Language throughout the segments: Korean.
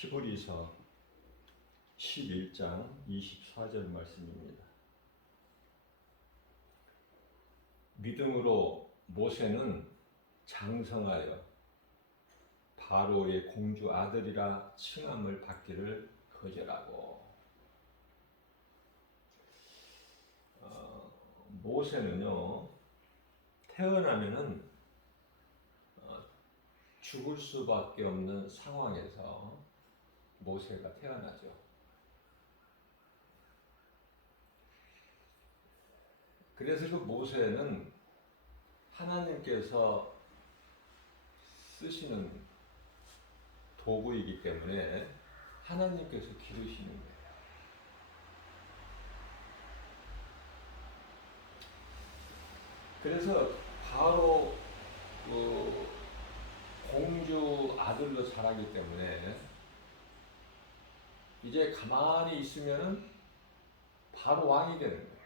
히브리서 11장 24절 말씀입니다. 믿음으로 모세는 장성하여 바로의 공주 아들이라 칭함을 받기를 거절하고, 모세는요 태어나면은 죽을 수밖에 없는 상황에서 모세가 태어나죠. 그래서 그 모세는 하나님께서 쓰시는 도구이기 때문에 하나님께서 기르시는 거예요. 그래서 바로 그 공주 아들로 자라기 때문에 이제 가만히 있으면은 바로 왕이 되는 거예요.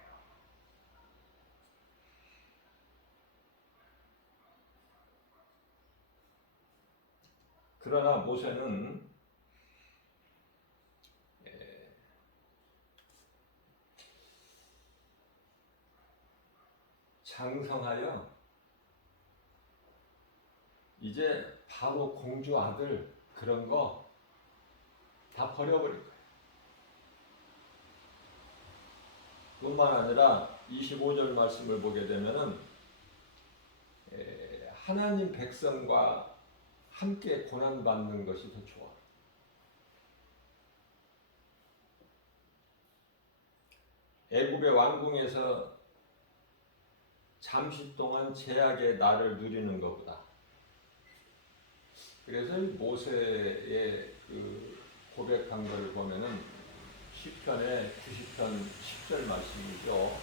그러나 모세는 장성하여 이제 바로 공주 아들 그런 거 다 버려버릴 거예요. 뿐만 아니라 25절 말씀을 보게 되면은 하나님 백성과 함께 고난받는 것이 더 좋아. 애굽의 왕궁에서 잠시 동안 제약의 날을 누리는 것보다, 그래서 모세의 그 고백한 것을 보면은 시편의 90편 10절 말씀이죠.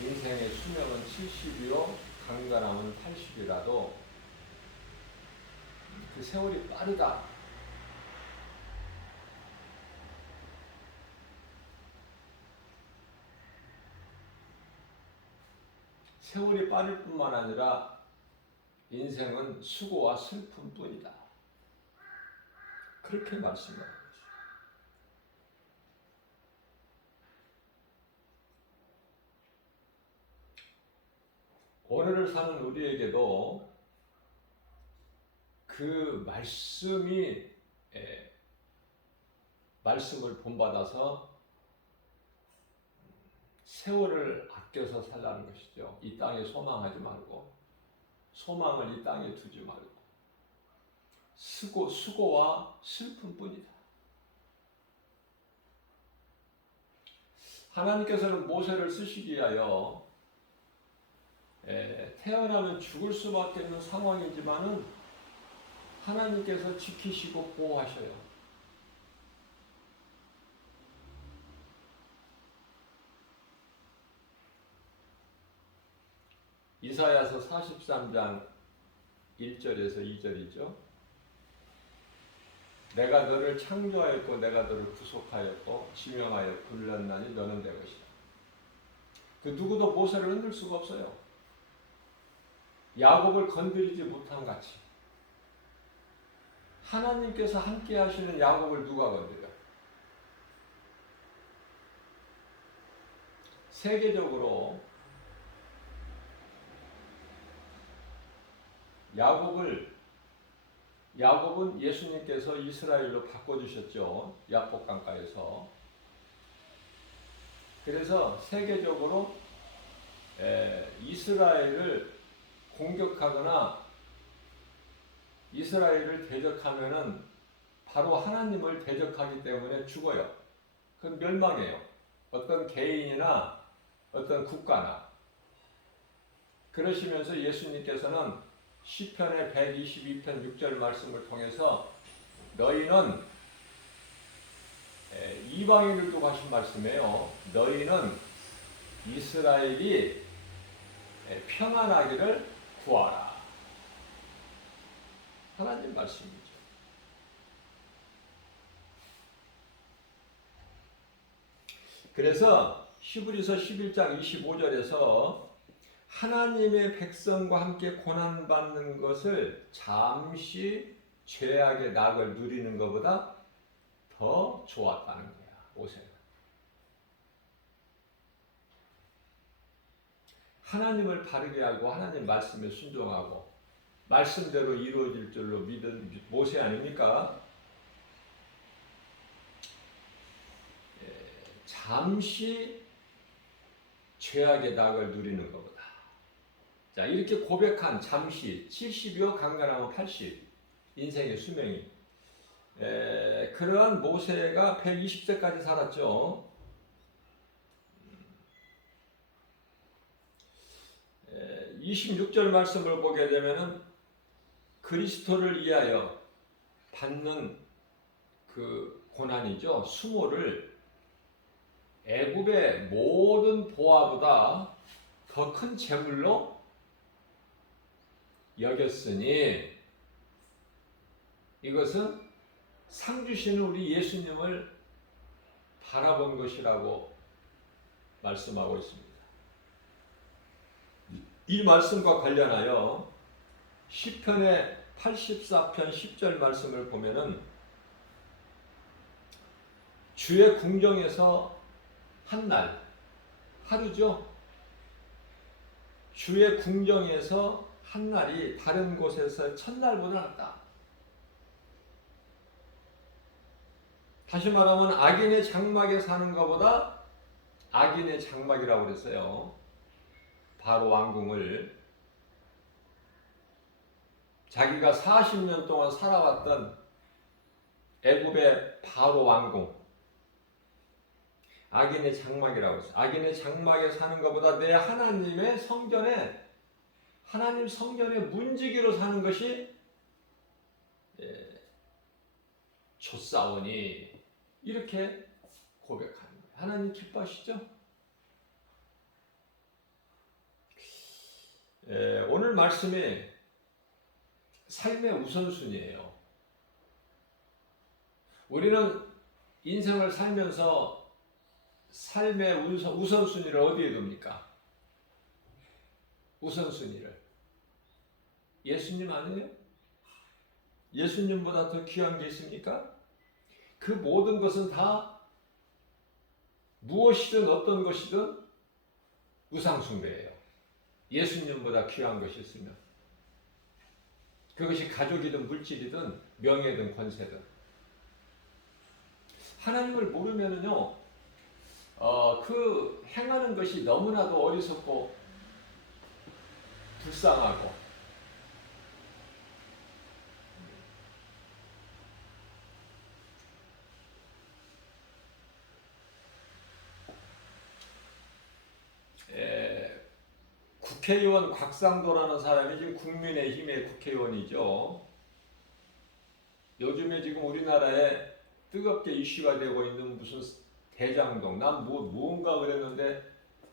인생의 수명은 70이요 강건함은 80이라도 그 세월이 빠르다. 세월이 빠를 뿐만 아니라 인생은 수고와 슬픔뿐이다. 그렇게 말씀하는 거죠. 오늘을 사는 우리에게도 그 말씀을 본받아서 세월을 아껴서 살라는 것이죠. 이 땅에 소망하지 말고, 소망을 이 땅에 두지 말고, 수고와 슬픔뿐이다. 하나님께서는 모세를 쓰시기 위하여 태어나면 죽을 수밖에 없는 상황이지만은 하나님께서 지키시고 보호하셔요. 이사야서 43장 1절에서 2절이죠. 내가 너를 창조하였고 내가 너를 구속하였고 지명하여 불렀나니 너는 내 것이다. 그 누구도 모세를 흔들 수가 없어요. 야곱을 건드리지 못한 같이 하나님께서 함께 하시는 야곱을 누가 건드려? 세계적으로 야곱은 예수님께서 이스라엘로 바꿔주셨죠. 야복 강가에서. 그래서 세계적으로 이스라엘을 공격하거나 이스라엘을 대적하면은 바로 하나님을 대적하기 때문에 죽어요. 그건 멸망해요. 어떤 개인이나 어떤 국가나. 그러시면서 예수님께서는 시편의 122편 6절 말씀을 통해서 너희는 이방인을 두고 하신 말씀이에요. 너희는 이스라엘이 평안하기를 구하라. 하나님 말씀이죠. 그래서 히브리서 11장 25절에서 하나님의 백성과 함께 고난받는 것을 잠시 죄악의 낙을 누리는 것보다 더 좋았다는 거야, 모세는. 하나님을 바르게 알고 하나님 말씀에 순종하고 말씀대로 이루어질 줄로 믿은 모세 아닙니까? 잠시 죄악의 낙을 누리는 것보다. 자, 이렇게 고백한 잠시 70이요 강간하면 80 인생의 수명이 그러한 모세가 120세까지 살았죠. 26절 말씀을 보게 되면은 그리스도를 위하여 받는 그 고난이죠. 수모를 애굽의 모든 보화보다 더 큰 재물로 여겼으니 이것은 상 주시는 우리 예수님을 바라본 것이라고 말씀하고 있습니다. 이 말씀과 관련하여 시편의 84편 10절 말씀을 보면은 주의 궁정에서 한 날, 하루죠. 주의 궁정에서 한 날이 다른 곳에서 첫날보다 낫다. 다시 말하면 악인의 장막에 사는 것보다 악인의 장막이라고 그랬어요. 바로 왕궁을 자기가 40년 동안 살아왔던 애굽의 바로 왕궁, 악인의 장막이라고 했어요. 악인의 장막에 사는 것보다 내 하나님의 성전에, 하나님 성전의 문지기로 사는 것이 좋사오니 이렇게 고백하는 거예요. 하나님 기뻐하시죠? 오늘 말씀이 삶의 우선순위예요. 우리는 인생을 살면서 삶의 우선순위를 어디에 둡니까? 우선순위를 예수님 아니에요? 예수님보다 더 귀한 게 있습니까? 그 모든 것은 다 무엇이든 어떤 것이든 우상숭배예요. 예수님보다 귀한 것이 있으면 그것이 가족이든 물질이든 명예든 권세든 하나님을 모르면은요 그 행하는 것이 너무나도 어리석고 불쌍하고 국회의원 곽상도라는 사람이 지금 국민의힘의 국회의원이죠. 요즘에 지금 우리나라에 뜨겁게 이슈가 되고 있는 무슨 대장동, 난 무언가 그랬는데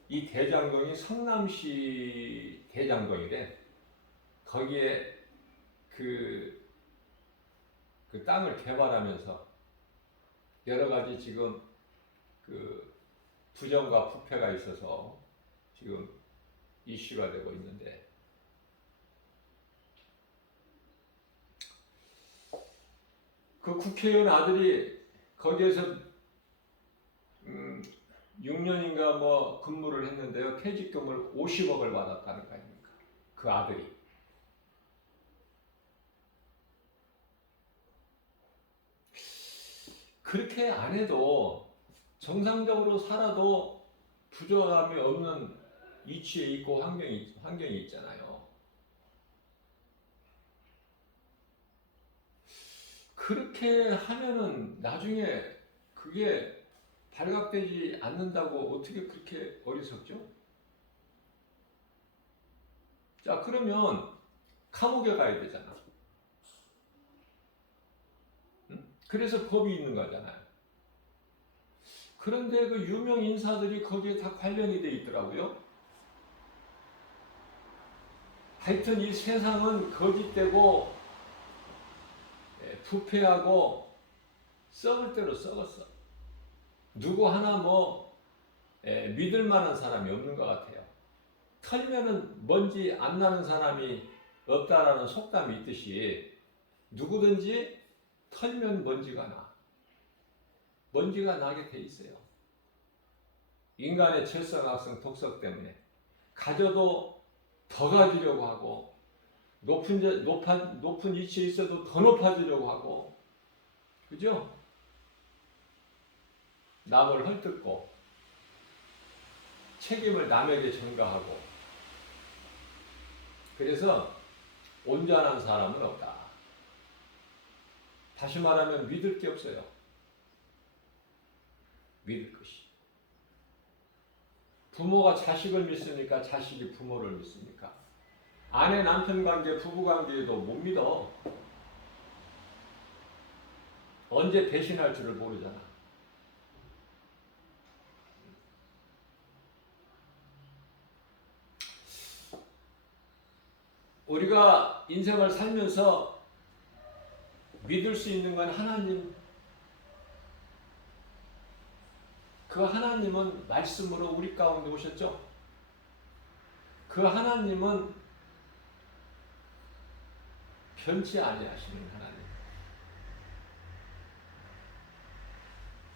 이 대장동이 성남시 대장동이래. 거기에 그 땅을 개발하면서 여러 가지 지금 그 부정과 부패가 있어서 지금 이슈가 되고 있는데 그 국회의원 아들이 거기에서 6년인가 뭐 근무를 했는데요. 퇴직금을 50억을 받았다는 거 아닙니까? 그 아들이. 그렇게 안 해도 정상적으로 살아도 부족함이 없는 위치에 있고 환경이 있잖아요. 그렇게 하면은 나중에 그게 발각되지 않는다고 어떻게 그렇게 어리석죠? 자, 그러면 감옥에 가야 되잖아. 응? 그래서 법이 있는 거잖아요. 그런데 그 유명 인사들이 거기에 다 관련이 돼 있더라고요. 하여튼 이 세상은 거짓되고 부패하고 썩을 대로 썩었어. 누구 하나 믿을 만한 사람이 없는 것 같아요. 털면은 먼지 안 나는 사람이 없다라는 속담이 있듯이 누구든지 털면 먼지가 나. 먼지가 나게 돼 있어요. 인간의 질성악성 독성 때문에 가져도 더 가지려고 하고 높은 위치에 있어도 더 높아지려고 하고, 그죠? 남을 헐뜯고 책임을 남에게 전가하고. 그래서 온전한 사람은 없다. 다시 말하면 믿을 게 없어요. 믿을 것이. 부모가 자식을 믿습니까? 자식이 부모를 믿습니까? 아내 남편 관계, 부부 관계에도 못 믿어. 언제 배신할 줄을 모르잖아. 우리가 인생을 살면서 믿을 수 있는 건 하나님. 그 하나님은 말씀으로 우리 가운데 오셨죠? 그 하나님은 변치 아니하시는 하나님.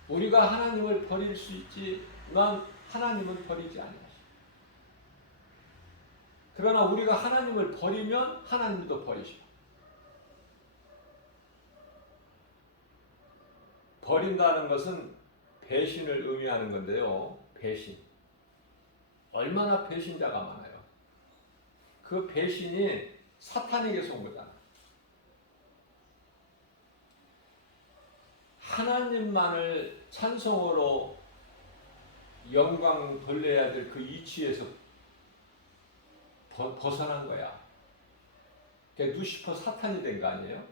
우리가 하나님을 버릴 수 있지만 하나님은 버리지 아니하십니다. 그러나 우리가 하나님을 버리면 하나님도 버리십니다. 버린다는 것은 배신을 의미하는 건데요. 배신. 얼마나 배신자가 많아요. 그 배신이 사탄에게서 온 거잖아. 하나님만을 찬송으로 영광 돌려야 될 그 이치에서 벗어난 거야. 그게 루시퍼 사탄이 된 거 아니에요?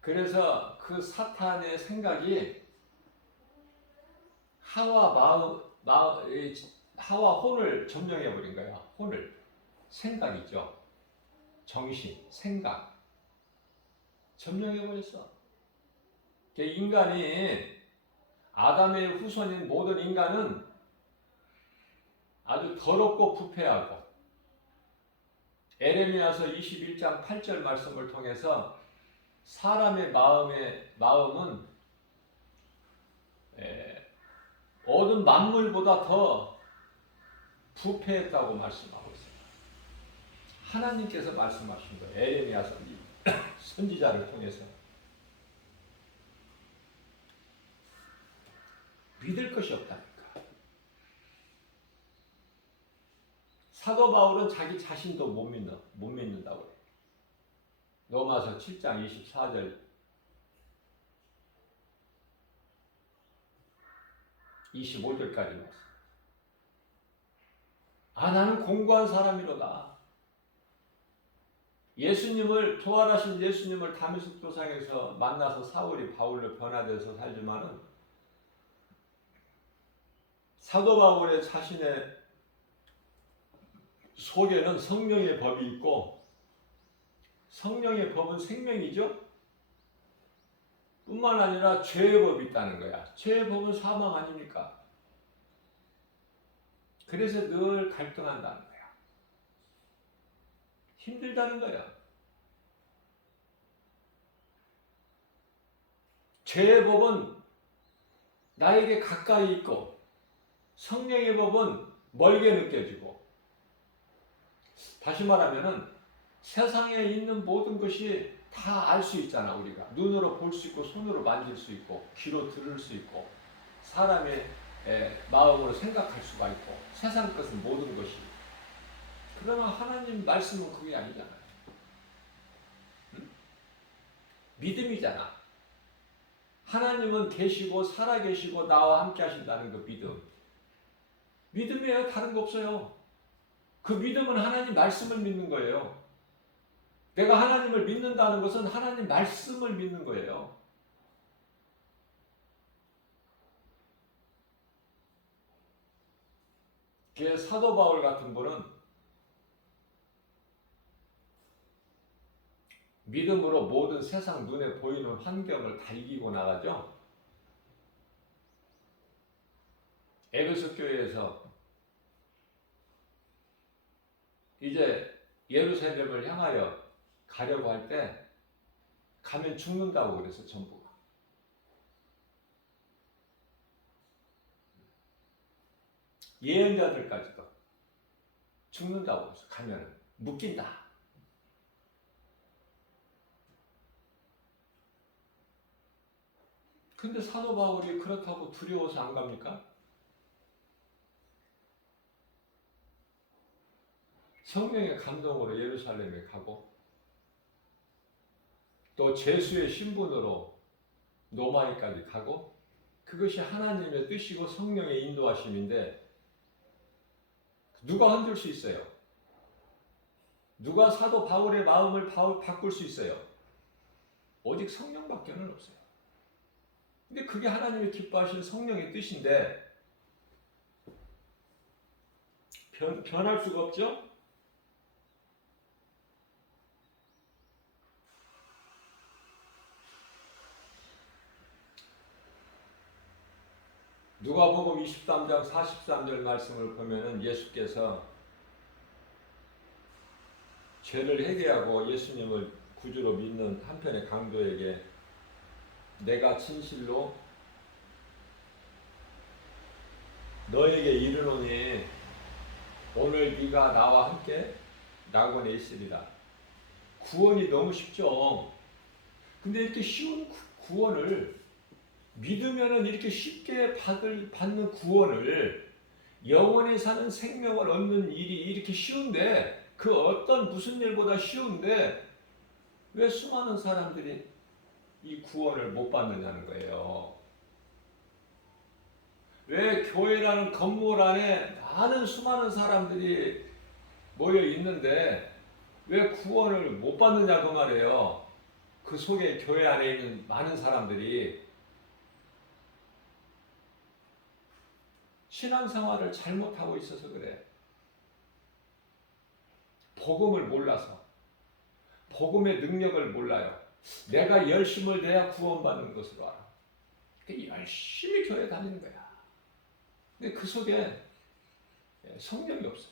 그래서 그 사탄의 생각이 하와 혼을 점령해 버린 거야. 혼을. 생각이죠. 정신, 생각. 점령해 버렸어. 인간이, 아담의 후손인 모든 인간은 아주 더럽고 부패하고, 에레미야서 21장 8절 말씀을 통해서 사람의 마음은 모든 만물보다 더 부패했다고 말씀하고 있습니다. 하나님께서 말씀하신 거예요. 에레미야 선지자를 통해서. 믿을 것이 없다니까. 사도 바울은 자기 자신도 못 믿는다고 해요. 로마서 7장 24절 25절까지 말씀. 나는 공고한 사람이로다. 부활하신 예수님을 다메섹 도상에서 만나서 사울이 바울로 변화돼서 살지만은, 사도 바울의 자신의 속에는 성령의 법이 있고, 성령의 법은 생명이죠. 뿐만 아니라 죄의 법이 있다는 거야. 죄의 법은 사망 아닙니까? 그래서 늘 갈등한다는 거야. 힘들다는 거야. 죄의 법은 나에게 가까이 있고, 성령의 법은 멀게 느껴지고. 다시 말하면은 세상에 있는 모든 것이 다 알 수 있잖아. 우리가 눈으로 볼 수 있고, 손으로 만질 수 있고, 귀로 들을 수 있고, 사람의 마음으로 생각할 수가 있고, 세상 것은 모든 것이. 그러나 하나님 말씀은 그게 아니잖아요. 응? 믿음이잖아. 하나님은 계시고 살아계시고 나와 함께 하신다는 그 믿음. 믿음이에요. 다른 거 없어요. 그 믿음은 하나님 말씀을 믿는 거예요. 내가 하나님을 믿는다는 것은 하나님 말씀을 믿는 거예요. 사도 바울 같은 분은 믿음으로 모든 세상 눈에 보이는 환경을 다 이기고 나가죠. 에베소 교회에서 이제 예루살렘을 향하여 가려고 할 때 가면 죽는다고 그래서 전부가. 예언자들까지도 죽는다고 그래서 가면은 묶인다. 근데 사도 바울이 그렇다고 두려워서 안 갑니까? 성령의 감동으로 예루살렘에 가고 또 제수의 신분으로 로마에까지 가고 그것이 하나님의 뜻이고 성령의 인도하심인데 누가 흔들 수 있어요? 누가 사도 바울의 마음을 바꿀 수 있어요? 오직 성령밖에는 없어요. 근데 그게 하나님이 기뻐하시는 성령의 뜻인데 변할 수가 없죠? 누가복음 23장 43절 말씀을 보면은 예수께서 죄를 회개하고 예수님을 구주로 믿는 한편의 강도에게 내가 진실로 너에게 이르노니 오늘 네가 나와 함께 낙원에 있으리라. 구원이 너무 쉽죠. 근데 이렇게 쉬운 구원을 믿으면은 이렇게 쉽게 받는 구원을 영원히 사는 생명을 얻는 일이 이렇게 쉬운데 그 어떤 무슨 일보다 쉬운데 왜 수많은 사람들이 이 구원을 못 받느냐는 거예요. 왜 교회라는 건물 안에 많은 수많은 사람들이 모여 있는데 왜 구원을 못 받느냐 그 말이에요. 그 속에 교회 안에 있는 많은 사람들이 신앙생활을 잘못하고 있어서 그래. 복음을 몰라서. 복음의 능력을 몰라요. 내가 열심을 내야 구원받는 것으로 알아. 열심히 교회 다니는 거야. 근데 그 속에 성령이 없어.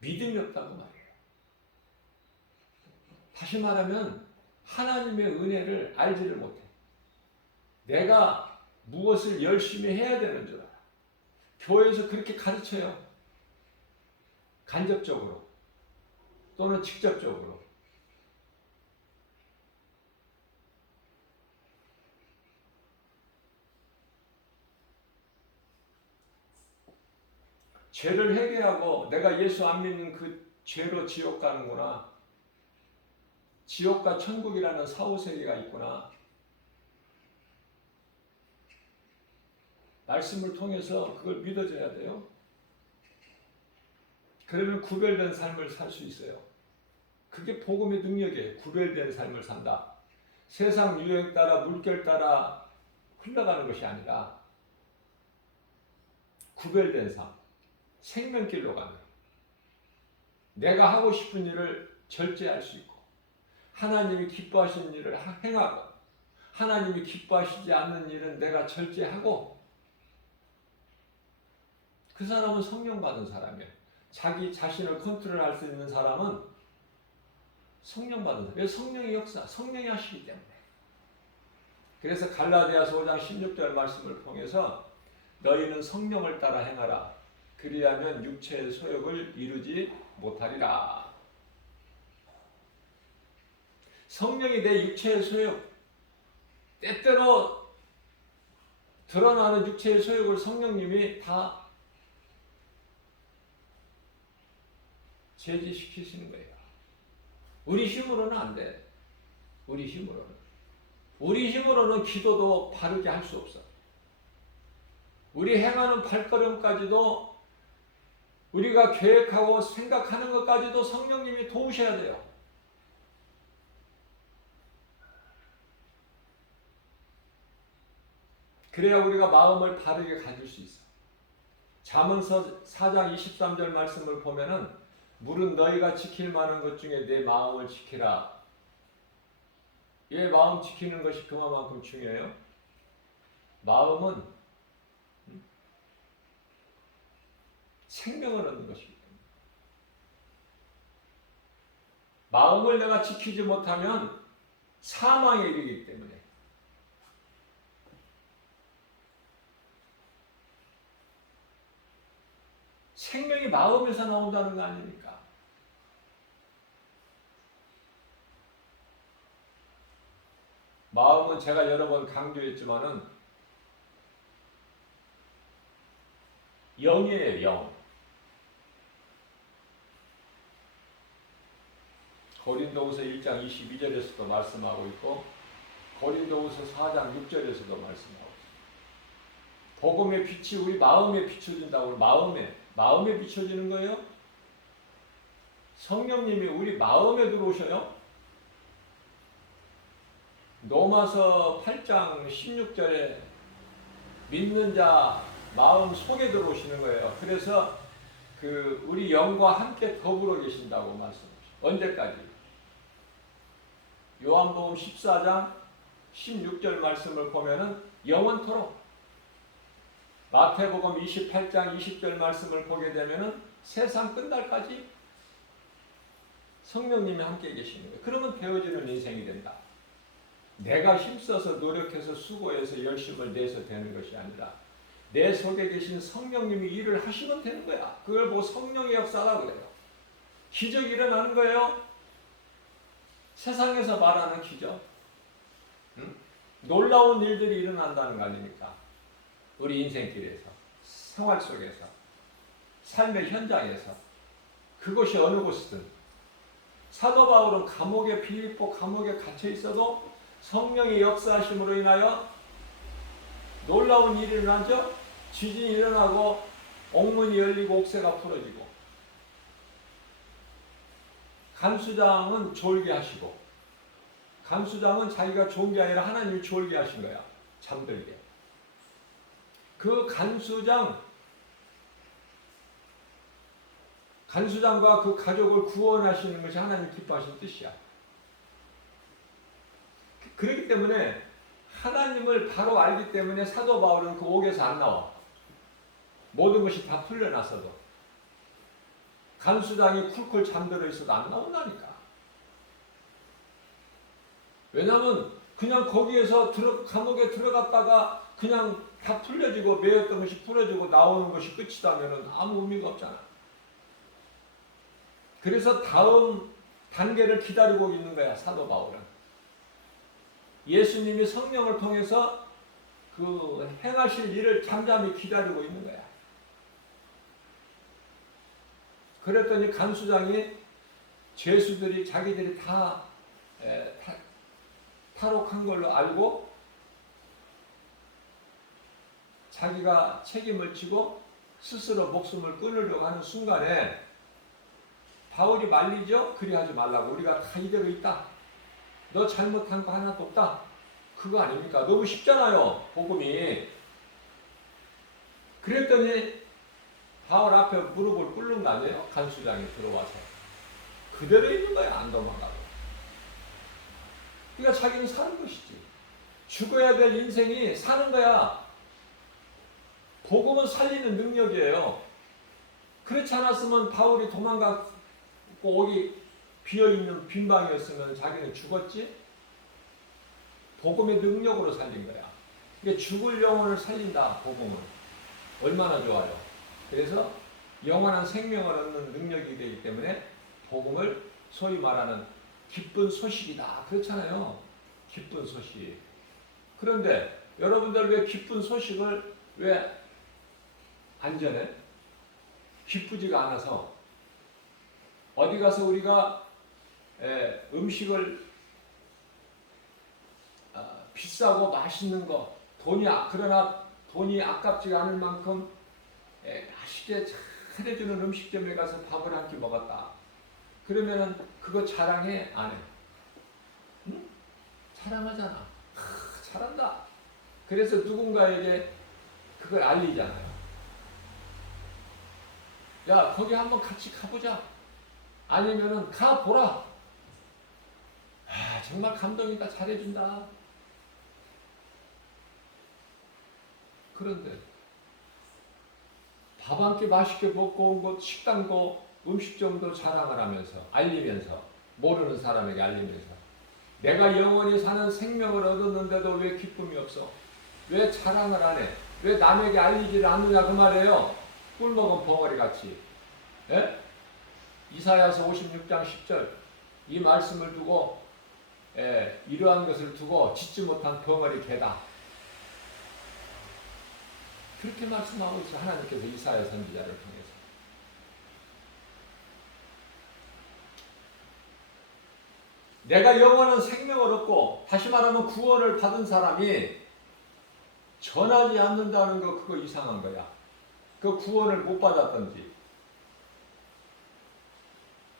믿음이 없다고 말이에요. 다시 말하면 하나님의 은혜를 알지를 못해. 내가 무엇을 열심히 해야 되는 줄 알아. 교회에서 그렇게 가르쳐요. 간접적으로 또는 직접적으로. 죄를 회개하고 내가 예수 안 믿는 그 죄로 지옥 가는구나. 지옥과 천국이라는 사후세계가 있구나. 말씀을 통해서 그걸 믿어줘야 돼요. 그러면 구별된 삶을 살 수 있어요. 그게 복음의 능력이에요. 구별된 삶을 산다. 세상 유행 따라 물결 따라 흘러가는 것이 아니라 구별된 삶, 생명길로 가는 내가 하고 싶은 일을 절제할 수 있고 하나님이 기뻐하시는 일을 행하고 하나님이 기뻐하시지 않는 일은 내가 절제하고 그 사람은 성령 받은 사람이에요. 자기 자신을 컨트롤할 수 있는 사람은 성령 받은 사람. 왜? 성령의 역사, 성령이 하시기 때문에. 그래서 갈라디아서 5장 16절 말씀을 통해서 너희는 성령을 따라 행하라. 그리하면 육체의 소욕을 이루지 못하리라. 성령이 내 육체의 소욕, 때때로 드러나는 육체의 소욕을 성령님이 다 제지시키시는 거예요. 우리 힘으로는 안 돼. 우리 힘으로는 기도도 바르게 할 수 없어. 우리 행하는 발걸음까지도 우리가 계획하고 생각하는 것까지도 성령님이 도우셔야 돼요. 그래야 우리가 마음을 바르게 가질 수 있어. 잠언서 4장 23절 말씀을 보면은 물은 너희가 지킬 만한 것 중에 내 마음을 지키라. 왜 마음 지키는 것이 그만큼 중요해요? 마음은 생명을 얻는 것이기 때문에 마음을 내가 지키지 못하면 사망에 이르기 때문에. 생명이 마음에서 나온다는 거 아닙니까? 마음은 제가 여러 번 강조했지만은 영이에요, 영. 고린도후서 1장 22절에서도 말씀하고 있고 고린도후서 4장 6절에서도 말씀하고 있습니다. 복음의 빛이 우리 마음에 비춰진다고. 마음에 비춰지는 거예요. 성령님이 우리 마음에 들어오셔요. 로마서 8장 16절에 믿는 자 마음 속에 들어오시는 거예요. 그래서 우리 영과 함께 더불어 계신다고 말씀하시죠. 언제까지? 요한복음 14장 16절 말씀을 보면은 영원토록, 마태복음 28장 20절 말씀을 보게 되면은 세상 끝날까지 성령님이 함께 계시는 거예요. 그러면 되어지는 인생이 된다. 내가 힘써서 노력해서 수고해서 열심을 내서 되는 것이 아니라 내 속에 계신 성령님이 일을 하시면 되는 거야. 그걸 보고 성령의 역사라고 그래요. 기적이 일어나는 거예요. 세상에서 말하는 기적. 놀라운 일들이 일어난다는 거 아닙니까? 우리 인생길에서, 생활 속에서, 삶의 현장에서, 그것이 어느 곳이든. 사도 바울은 감옥에, 빌립보 감옥에 갇혀 있어도 성령의 역사하심으로 인하여 놀라운 일이 일어나죠. 지진이 일어나고 옥문이 열리고 옥새가 풀어지고, 간수장은 졸게 하시고, 간수장은 자기가 좋은 게 아니라 하나님이 졸게 하신 거야. 잠들게. 그 간수장과 그 가족을 구원하시는 것이 하나님 기뻐하신 뜻이야. 그렇기 때문에 하나님을 바로 알기 때문에 사도 바울은 그 옥에서 안 나와. 모든 것이 다 풀려났어도. 간수장이 쿨쿨 잠들어 있어도 안 나온다니까. 왜냐하면 그냥 거기에서 감옥에 들어갔다가 그냥 다 풀려지고 매였던 것이 풀어지고 나오는 것이 끝이다면 아무 의미가 없잖아. 그래서 다음 단계를 기다리고 있는 거야, 사도 바울은. 예수님이 성령을 통해서 그 행하실 일을 잠잠히 기다리고 있는 거야. 그랬더니 간수장이 죄수들이 자기들이 다 탈옥한 걸로 알고 자기가 책임을 지고 스스로 목숨을 끊으려고 하는 순간에 바울이 말리죠. 그리하지 말라고. 우리가 다 이대로 있다. 너 잘못한 거 하나도 없다. 그거 아닙니까? 너무 쉽잖아요, 복음이. 그랬더니 바울 앞에 무릎을 꿇는 거 아니에요? 간수장이 들어와서. 그대로 있는 거야, 안 도망가고. 그러니까 자기는 사는 것이지. 죽어야 될 인생이 사는 거야. 복음은 살리는 능력이에요. 그렇지 않았으면 바울이 도망가고 여기 비어있는 빈방이었으면 자기는 죽었지? 복음의 능력으로 살린 거야. 그러니까 죽을 영혼을 살린다, 복음은. 얼마나 좋아요. 그래서 영원한 생명을 얻는 능력이 되기 때문에 복음을 소위 말하는 기쁜 소식이다. 그렇잖아요. 기쁜 소식. 그런데 여러분들 왜 기쁜 소식을 왜 안 전해? 기쁘지가 않아서. 어디 가서 우리가 음식을 비싸고 맛있는 거, 그러나 돈이 아깝지가 않을 만큼 맛있게 차려주는 음식점에 가서 밥을 한 끼 먹었다. 그러면은 그거 자랑해? 안 해? 응? 자랑하잖아. 잘한다. 그래서 누군가에게 그걸 알리잖아요. 야, 거기 한번 같이 가보자. 아니면은 가보라. 정말 감동이다. 잘해준다. 그런데 밥 한 끼 맛있게 먹고 온 곳, 식당도 음식점도 자랑을 하면서, 알리면서 모르는 사람에게 알리면서 내가 영원히 사는 생명을 얻었는데도 왜 기쁨이 없어? 왜 자랑을 안 해? 왜 남에게 알리지를 않느냐 그 말이에요. 꿀먹은 벙어리같이. 예? 이사야서 56장 10절 이 말씀을 두고 이러한 것을 두고 짓지 못한 벙어리 개다. 그렇게 말씀하고 있어 하나님께서 이사야 선지자를 통해서. 내가 영원한 생명을 얻고 다시 말하면 구원을 받은 사람이 전하지 않는다는 거 그거 이상한 거야. 그 구원을 못 받았던지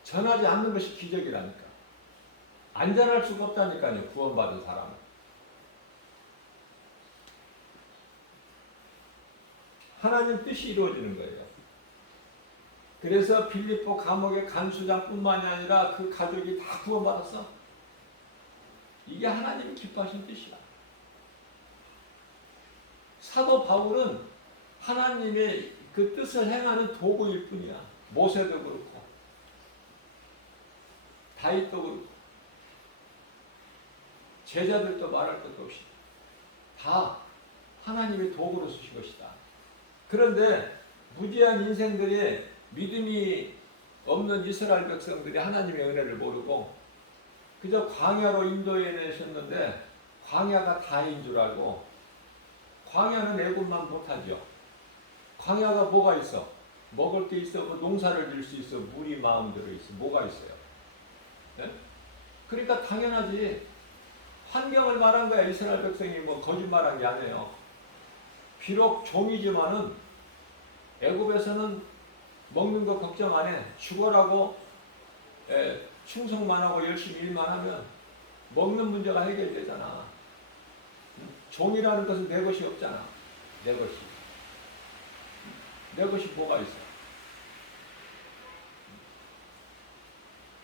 전하지 않는 것이 기적이라니까. 안 전할 수가 없다니까요. 구원받은 사람은. 하나님 뜻이 이루어지는 거예요. 그래서 빌립보 감옥의 간수장뿐만이 아니라 그 가족이 다 구원받았어. 이게 하나님이 기뻐하신 뜻이야. 사도 바울은 하나님의 그 뜻을 행하는 도구일 뿐이야. 모세도 그렇고 다윗도 그렇고 제자들도 말할 것도 없이 다 하나님의 도구로 쓰신 것이다. 그런데 무지한 인생들이 믿음이 없는 이스라엘 백성들이 하나님의 은혜를 모르고 그저 광야로 인도해내셨는데 광야가 다인 줄 알고 광야는 애굽만 못하죠. 광야가 뭐가 있어? 먹을 게 있어. 농사를 지을 수 있어. 물이 마음대로 있어. 뭐가 있어요? 네? 그러니까 당연하지. 환경을 말한 거야. 이스라엘 백성이 뭐 거짓말한 게 아니에요. 비록 종이지만은 애굽에서는 먹는 거 걱정 안 해. 죽어라고 충성만 하고 열심히 일만 하면 먹는 문제가 해결되잖아. 종이라는 것은 내 것이 없잖아. 내 것이. 내 것이 뭐가 있어?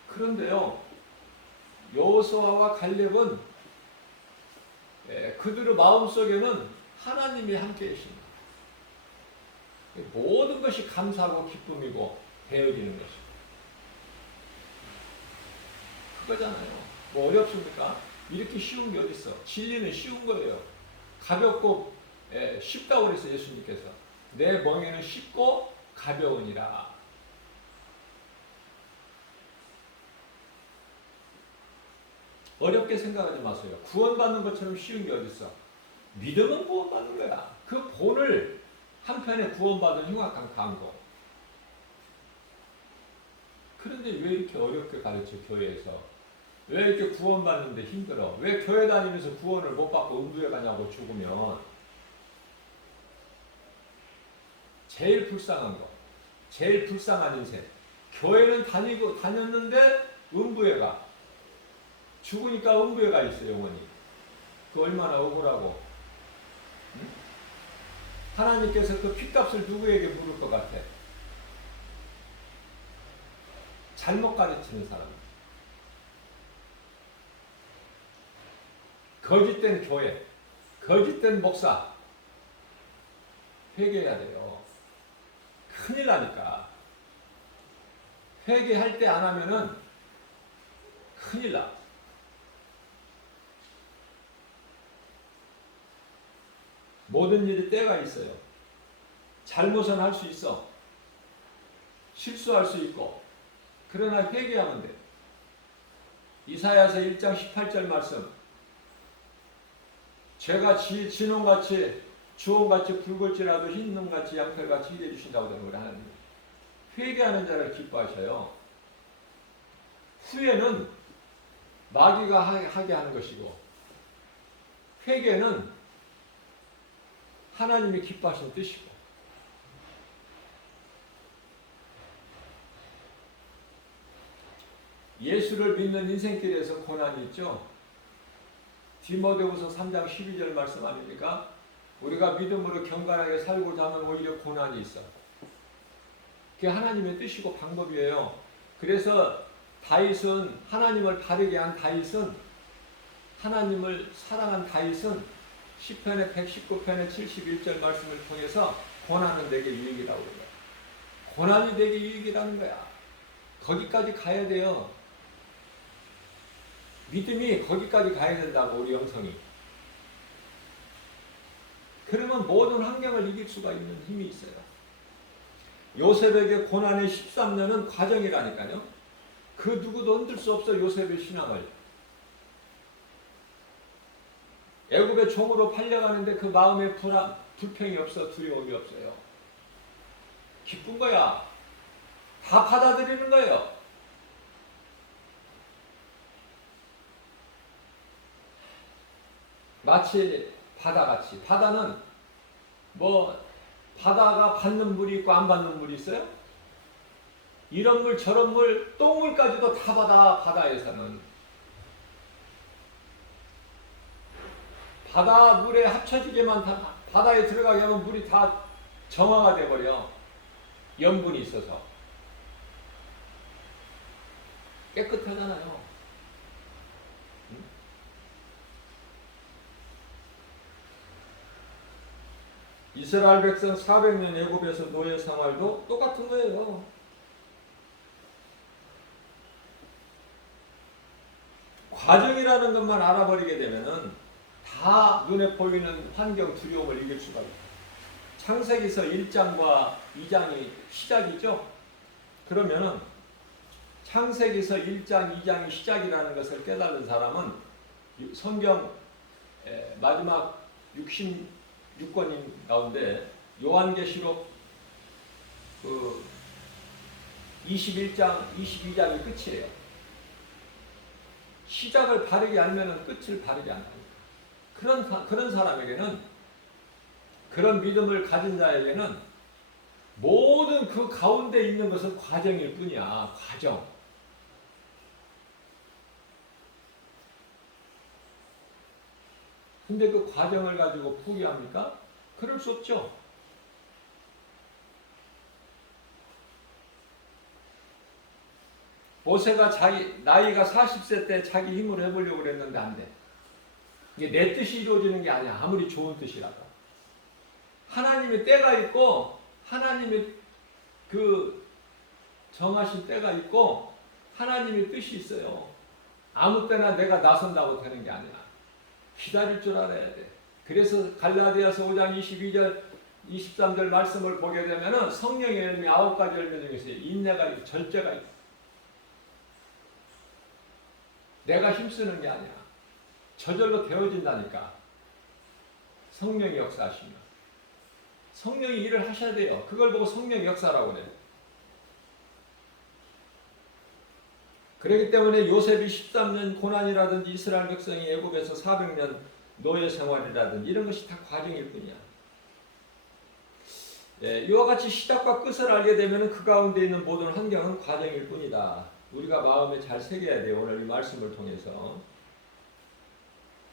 그런데요, 여호수아와 갈렙은 그들의 마음속에는 하나님이 함께 계십니다. 모든 것이 감사하고 기쁨이고 되어지는 것이고 그거잖아요. 뭐 어렵습니까? 이렇게 쉬운 게 어디 있어? 진리는 쉬운 거예요. 가볍고 쉽다고 그랬어요. 예수님께서. 내 멍에는 쉽고 가벼우니라. 어렵게 생각하지 마세요. 구원받는 것처럼 쉬운 게 어디 있어? 믿음은 구원받는 거야. 그 본을 한편에 구원받은 흉악한 강도. 그런데 왜 이렇게 어렵게 가르쳐 교회에서? 왜 이렇게 구원받는데 힘들어? 왜 교회 다니면서 구원을 못 받고 음부에 가냐고 죽으면. 제일 불쌍한 거. 제일 불쌍한 인생. 교회는 다녔는데 음부에 가. 죽으니까 음부에 가 있어 영원히. 그 얼마나 억울하고. 응? 하나님께서 그 핏값을 누구에게 물을 것 같아? 잘못 가르치는 사람. 거짓된 교회, 거짓된 목사. 회개해야 돼요. 큰일 나니까. 회개할 때 안 하면은 큰일 나. 모든 일이 때가 있어요. 잘못은 할 수 있어. 실수할 수 있고. 그러나 회개하면 돼. 이사야서 1장 18절 말씀. 죄가 진홍같이 주홍같이 붉을지라도 흰눈같이 양털같이 희게 해주신다고 되는 거예요. 하나님. 회개하는 자를 기뻐하셔요. 후회는 마귀가 하게 하는 것이고 회개는 하나님이 기뻐하시는 뜻이고. 예수를 믿는 인생길에서 고난이 있죠. 디모데후서 3장 12절 말씀 아닙니까? 우리가 믿음으로 경건하게 살고자 하면 오히려 고난이 있어. 그게 하나님의 뜻이고 방법이에요. 그래서 다윗은 하나님을 바르게 한 다윗은 하나님을 사랑한 다윗은 시편의 119편의 71절 말씀을 통해서 고난은 내게 유익이라고 그래요. 고난이 내게 유익이라는 거야. 거기까지 가야 돼요. 믿음이 거기까지 가야 된다고, 우리 영성이. 그러면 모든 환경을 이길 수가 있는 힘이 있어요. 요셉에게 고난의 13년은 과정이라니까요. 그 누구도 흔들 수 없어, 요셉의 신앙을. 애굽의 종으로 팔려가는데 그 마음에 불평이 없어, 두려움이 없어요. 기쁜 거야. 다 받아들이는 거예요. 마치 바다같이. 바다는 뭐 바다가 받는 물이 있고 안 받는 물이 있어요? 이런 물 저런 물 똥물까지도 다 받아. 바다에서는 바다 물에 합쳐지게만 바다에 들어가게 하면 물이 다 정화가 돼버려. 염분이 있어서 깨끗하잖아요. 응? 이스라엘 백성 400년 애굽에서 노예 생활도 똑같은 거예요. 과정이라는 것만 알아버리게 되면은 다 눈에 보이는 환경 두려움을 이길 수가 있어요. 창세기서 1장과 2장이 시작이죠. 그러면은 창세기서 1장, 2장이 시작이라는 것을 깨달은 사람은 성경 마지막 66권인 가운데 요한계시록 그 21장, 22장이 끝이에요. 시작을 바르게 알면은 끝을 바르게 안합니다. 그런 사람에게는, 그런 믿음을 가진 자에게는 모든 그 가운데 있는 것은 과정일 뿐이야. 과정. 근데 그 과정을 가지고 포기합니까? 그럴 수 없죠. 모세가 나이가 40세 때 자기 힘으로 해보려고 그랬는데 안 돼. 이게 내 뜻이 이루어지는 게 아니야. 아무리 좋은 뜻이라도. 하나님의 때가 있고, 하나님의 그 정하신 때가 있고, 하나님의 뜻이 있어요. 아무 때나 내가 나선다고 되는 게 아니야. 기다릴 줄 알아야 돼. 그래서 갈라디아서 5장 22절 23절 말씀을 보게 되면은 성령의 열매 9가지 열매 중에서 인내가 있고 절제가 있고, 내가 힘쓰는 게 아니야. 저절로 되어진다니까. 성령이 역사하시면. 성령이 일을 하셔야 돼요. 그걸 보고 성령 역사라고 그래요. 그렇기 때문에 요셉이 13년 고난이라든지 이스라엘 백성이 애굽에서 400년 노예 생활이라든지 이런 것이 다 과정일 뿐이야. 이와 같이 시작과 끝을 알게 되면 그 가운데 있는 모든 환경은 과정일 뿐이다. 우리가 마음에 잘 새겨야 돼요. 오늘 이 말씀을 통해서.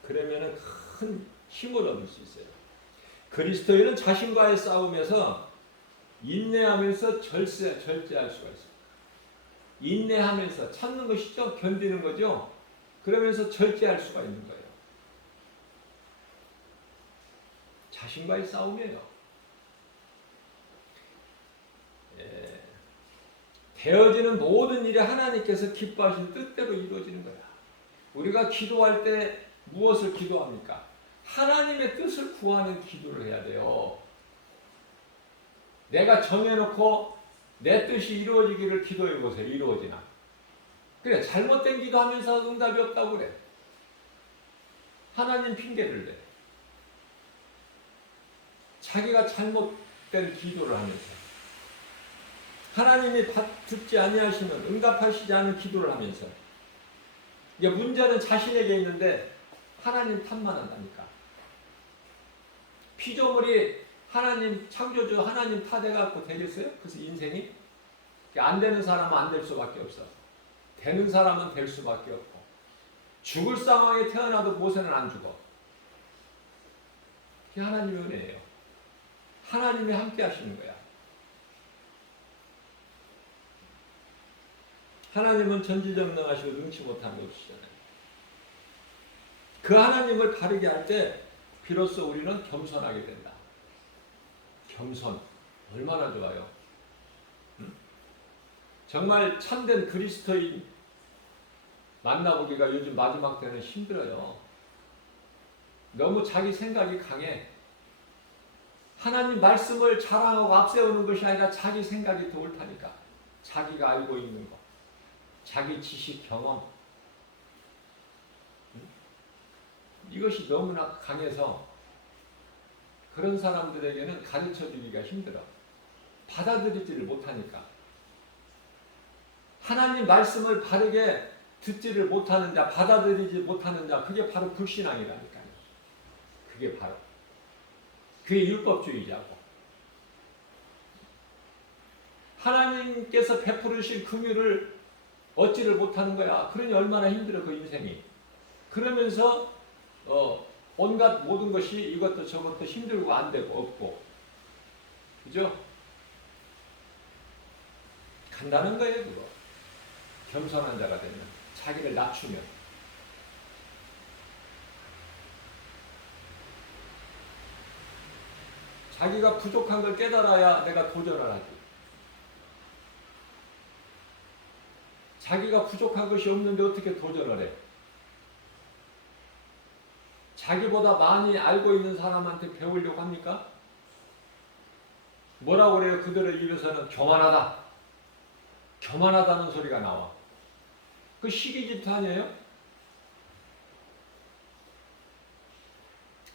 그러면 큰 힘을 얻을 수 있어요. 그리스도인은 자신과의 싸움에서 인내하면서 절제할 수가 있어요. 인내하면서 참는 것이죠. 견디는 거죠. 그러면서 절제할 수가 있는 거예요. 자신과의 싸움이에요. 되어지는 모든 일이 하나님께서 기뻐하신 뜻대로 이루어지는 거야. 우리가 기도할 때 무엇을 기도합니까? 하나님의 뜻을 구하는 기도를 해야 돼요. 내가 정해놓고 내 뜻이 이루어지기를 기도해 보세요. 이루어지나? 그래, 잘못된 기도하면서 응답이 없다고 그래. 하나님 핑계를 내. 자기가 잘못된 기도를 하면서, 하나님이 듣지 아니하시는, 응답하시지 않은 기도를 하면서, 이게 문제는 자신에게 있는데 하나님 탓만 한다니까. 피조물이 하나님 창조주 하나님 탓해갖고 되겠어요? 그래서 인생이 안 되는 사람은 안 될 수밖에 없어. 되는 사람은 될 수밖에 없고, 죽을 상황에 태어나도 모세는 안 죽어. 그게 하나님의 은혜예요. 하나님이 함께 하시는 거야. 하나님은 전지전능하시고 능치 못한 게 없으시잖아요. 그 하나님을 바르게 할 때 비로소 우리는 겸손하게 된다. 겸손 얼마나 좋아요. 응? 정말 참된 그리스도인, 만나보기가 요즘 마지막 때는 힘들어요. 너무 자기 생각이 강해. 하나님 말씀을 자랑하고 앞세우는 것이 아니라 자기 생각이 더 옳다니까. 자기가 알고 있는 것, 자기 지식, 경험, 이것이 너무나 강해서 그런 사람들에게는 가르쳐주기가 힘들어. 받아들이지를 못하니까. 하나님 말씀을 바르게 듣지를 못하는 자, 받아들이지 못하는 자, 그게 바로 불신앙이라니까요. 그게 바로. 그게 율법주의자고. 하나님께서 베푸르신 긍휼을 얻지를 못하는 거야. 그러니 얼마나 힘들어 그 인생이. 그러면서 온갖 모든 것이 이것도 저것도 힘들고 안 되고 없고. 그죠? 간단한 거예요 그거. 겸손한 자가 되면. 자기를 낮추면. 자기가 부족한 걸 깨달아야 내가 도전을 하지. 자기가 부족한 것이 없는데 어떻게 도전을 해? 자기보다 많이 알고 있는 사람한테 배우려고 합니까? 뭐라고 그래요? 그들의 입에서는 교만하다. 교만하다는 소리가 나와. 그 시기질투 아니에요?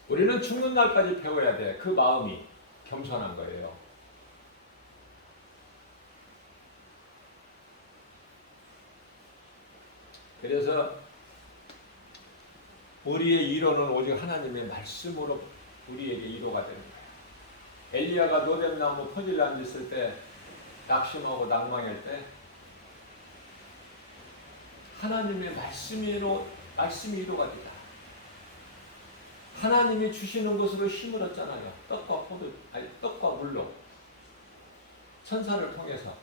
우리는 죽는 날까지 배워야 돼. 그 마음이 겸손한 거예요. 그래서 우리의 위로는 오직 하나님의 말씀으로 우리에게 위로가 되는 거예요. 엘리야가 노뎀나무 토지를 앉았을 때 낙심하고 낭망할 때 하나님의 말씀이 위로가 되다. 하나님이 주시는 것으로 힘을 얻잖아요. 떡과 물로 천사를 통해서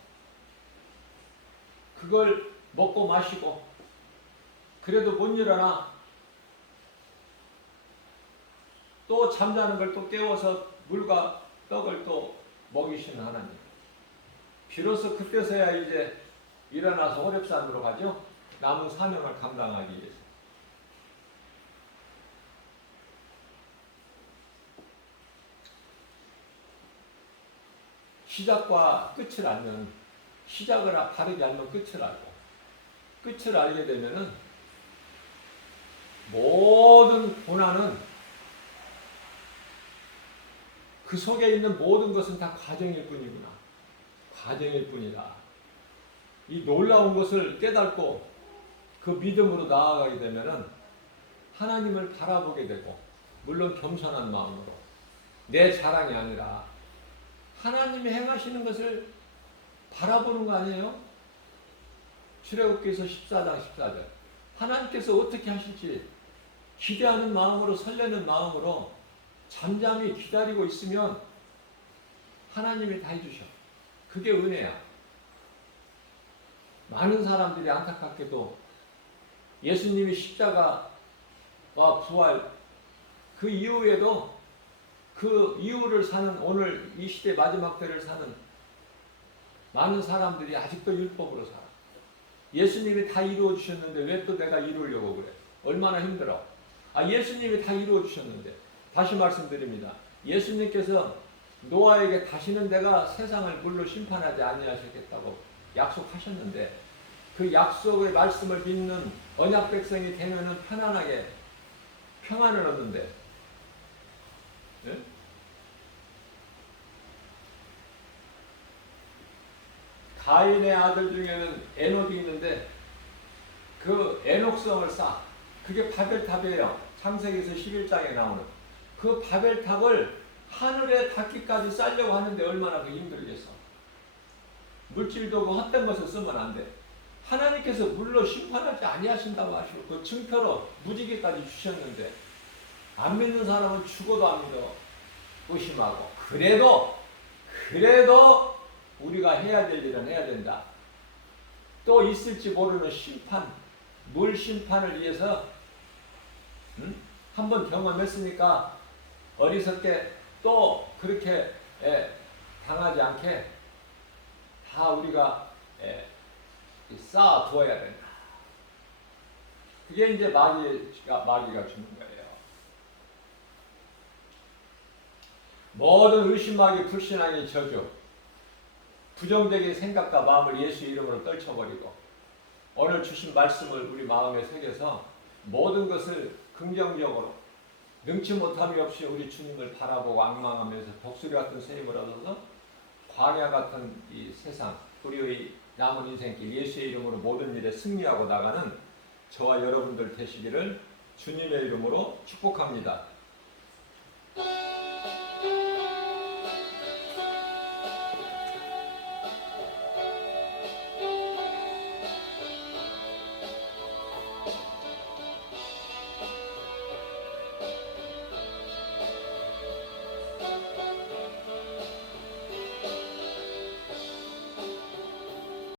그걸 먹고 마시고 그래도 못 일어나 또 잠자는 걸 또 깨워서 물과 떡을 또 먹이시는 하나님. 비로소 그때서야 이제 일어나서 호렙산으로 가죠. 남은 사명을 감당하기 위해서. 시작과 끝을 알면, 시작을 바르게 알면 끝을 알고, 끝을 알게 되면은 모든 고난은 그 속에 있는 모든 것은 다 과정일 뿐이구나. 과정일 뿐이다. 이 놀라운 것을 깨닫고 그 믿음으로 나아가게 되면은 하나님을 바라보게 되고, 물론 겸손한 마음으로 내 자랑이 아니라 하나님이 행하시는 것을 바라보는 거 아니에요? 출애굽기서 14장 14절 하나님께서 어떻게 하실지 기대하는 마음으로, 설레는 마음으로 잠잠히 기다리고 있으면 하나님이 다 해주셔. 그게 은혜야. 많은 사람들이 안타깝게도 예수님이 십자가와 부활 그 이후에도 그 이후를 사는, 오늘 이 시대 마지막 때를 사는 많은 사람들이 아직도 율법으로 살아. 예수님이 다 이루어 주셨는데 왜 또 내가 이루려고 그래? 얼마나 힘들어. 예수님이 다 이루어 주셨는데. 다시 말씀드립니다. 예수님께서 노아에게 다시는 내가 세상을 물로 심판하지 아니하시겠다고 약속하셨는데, 그 약속의 말씀을 믿는 언약 백성이 되면은 편안하게 평안을 얻는데, 네? 가인의 아들 중에는 에녹이 있는데 그 에녹성을 쌓아. 그게 바벨탑이에요. 창세기에서 11장에 나오는. 그 바벨탑을 하늘에 닿기까지 쌓으려고 하는데 얼마나 그 힘들겠어. 물질도 그 헛된 것을 쓰면 안 돼. 하나님께서 물로 심판하지 아니하신다고 하시고 그 증표로 무지개까지 주셨는데 안 믿는 사람은 죽어도 안 믿어. 의심하고. 그래도 우리가 해야 될 일은 해야 된다. 또 있을지 모르는 심판, 물 심판을 위해서 한번 경험했으니까 어리석게 또 그렇게 당하지 않게 다 우리가 쌓아두어야 된다. 그게 이제 마귀가 주는 거예요. 모든 의심하기 불신앙의 저주, 부정적인 생각과 마음을 예수 이름으로 떨쳐버리고 오늘 주신 말씀을 우리 마음에 새겨서 모든 것을 긍정적으로 능치 못함이 없이 우리 주님을 바라보고 앙망하면서 독수리 같은 쇠임을 얻어서 광야 같은 이 세상, 우리의 남은 인생길 예수의 이름으로 모든 일에 승리하고 나가는 저와 여러분들 되시기를 주님의 이름으로 축복합니다.